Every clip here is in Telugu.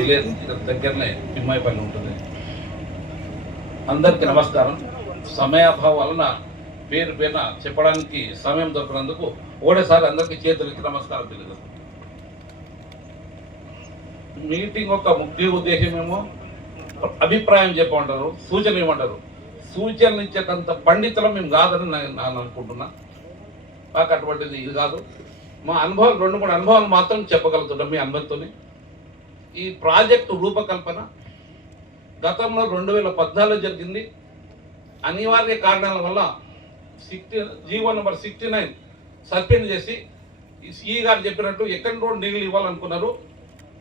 విలేజ్ ఇక్కడ దగ్గరనే తిమ్మాయిపల్లి ఉంటుంది. అందరికీ నమస్కారం. సమయాభావం వలన పేరు పేరున చెప్పడానికి సమయం దొరికినందుకు ఒకటేసారి అందరికీ చేతులకి నమస్కారం తెలియదు. మీటింగ్ యొక్క ముఖ్య ఉద్దేశం ఏమో అభిప్రాయం చెప్పమంటారు, సూచన ఇవ్వమంటారు. సూచనలు ఇచ్చేటంత పండితులం మేము కాదని నేను అనుకుంటున్నా. మాకు అటువంటిది ఇది కాదు. మా అనుభవాలు 2-3 అనుభవాలు మాత్రం చెప్పగలుగుతున్నాం మీ అందరితో. ఈ ప్రాజెక్టు రూపకల్పన గతంలో 2014 జరిగింది. అనివార్య కారణాల వల్ల జీవో నెంబర్ 69 సస్పెండ్ చేసి ఈ గారు చెప్పినట్టు ఎక్కడి రోడ్ నీళ్ళు ఇవ్వాలనుకున్నారు.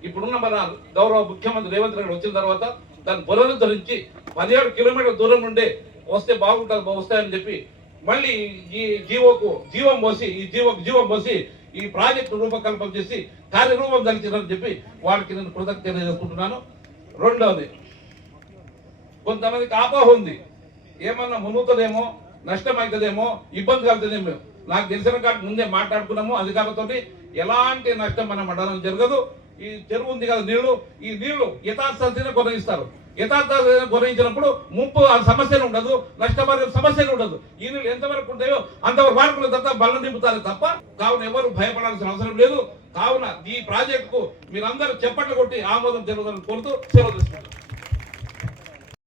ఇప్పుడున్న మన గౌరవ ముఖ్యమంత్రి రేవంత్ రెడ్డి వచ్చిన తర్వాత దాన్ని పునరుద్ధరించి 17 కిలోమీటర్ల దూరం నుండి వస్తే బాగుంటుంది వస్తాయని చెప్పి మళ్ళీ ఈ జీవం పోసి ఈ ప్రాజెక్టు రూపకల్పన చేసి కార్యరూపం కలిసిందని చెప్పి వాళ్ళకి నేను కృతజ్ఞత చేసుకుంటున్నాను. రెండవది, కొంతమందికి అపోహ ఉంది, ఏమన్నా మునుగుతుందేమో, నష్టం అవుతుందేమో, ఇబ్బంది కలుగుతుందేమో. నాకు తెలిసిన కాదు ముందే మాట్లాడుకున్నాము అధికారులతో. ఎలాంటి నష్టం మన మండలం జరగదు. ఈ చెరువు ఉంది కదా నీళ్లు, ఈ నీళ్లు యథాస్థితిని కొనగిస్తారు. యథార్థ గురించినప్పుడు ముప్పు సమస్యలు ఉండదు, నష్టపరిహారం సమస్యలు ఉండదు. ఈ నీళ్ళు ఎంతవరకు ఉంటాయో అంతవరకు వాడుకున్న తర్వాత బలం నింపుతారు తప్ప. కావున ఎవరు భయపడాల్సిన అవసరం లేదు. కావున ఈ ప్రాజెక్టుకు మీరందరూ చప్పట్లు కొట్టి ఆమోదం జరుగుతుందని కోరుతూ సెలవు తీసుకుంటారు.